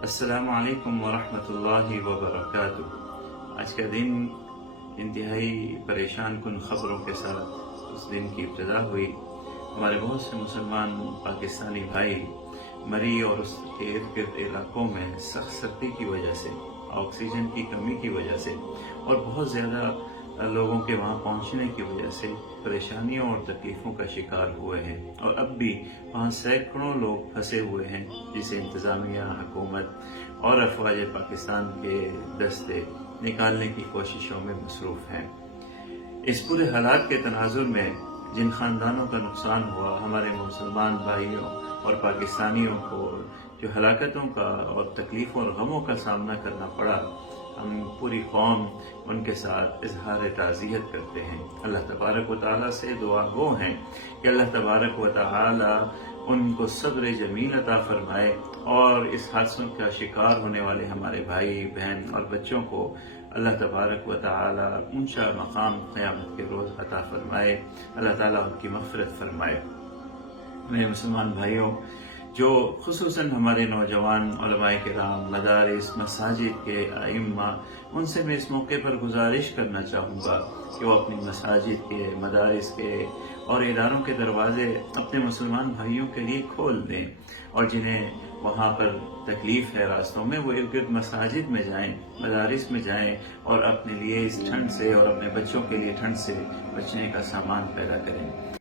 السلام علیکم ورحمۃ اللہ وبرکاتہ۔ آج کا دن انتہائی پریشان کن خبروں کے ساتھ اس دن کی ابتدا ہوئی۔ ہمارے بہت سے مسلمان پاکستانی بھائی مری اور اس کے ارد گرد علاقوں میں سخت سردی کی وجہ سے، آکسیجن کی کمی کی وجہ سے اور بہت زیادہ لوگوں کے وہاں پہنچنے کی وجہ سے پریشانیوں اور تکلیفوں کا شکار ہوئے ہیں، اور اب بھی وہاں سینکڑوں لوگ پھنسے ہوئے ہیں جسے انتظامیہ، حکومت اور افواج پاکستان کے دستے نکالنے کی کوششوں میں مصروف ہیں۔ اس پورے حالات کے تناظر میں جن خاندانوں کا نقصان ہوا، ہمارے مسلمان بھائیوں اور پاکستانیوں کو جو ہلاکتوں کا اور تکلیفوں اور غموں کا سامنا کرنا پڑا، ہم پوری قوم ان کے ساتھ اظہار تعزیت کرتے ہیں۔ اللہ تبارک و تعالیٰ سے دعا گو ہیں کہ اللہ تبارک و تعالیٰ ان کو صبر جمیل عطا فرمائے اور اس حادثوں کا شکار ہونے والے ہمارے بھائی بہن اور بچوں کو اللہ تبارک و تعالیٰ اونچا مقام قیامت کے روز عطا فرمائے، اللہ تعالیٰ ان کی مغفرت فرمائے۔ میرے مسلمان بھائیوں، جو خصوصاً ہمارے نوجوان علماء کرام، مدارس، مساجد کے ائمہ، ان سے میں اس موقع پر گزارش کرنا چاہوں گا کہ وہ اپنی مساجد کے، مدارس کے اور اداروں کے دروازے اپنے مسلمان بھائیوں کے لیے کھول دیں، اور جنہیں وہاں پر تکلیف ہے راستوں میں، وہ ارد گرد مساجد میں جائیں، مدارس میں جائیں اور اپنے لیے اس ٹھنڈ سے اور اپنے بچوں کے لیے ٹھنڈ سے بچنے کا سامان پیدا کریں۔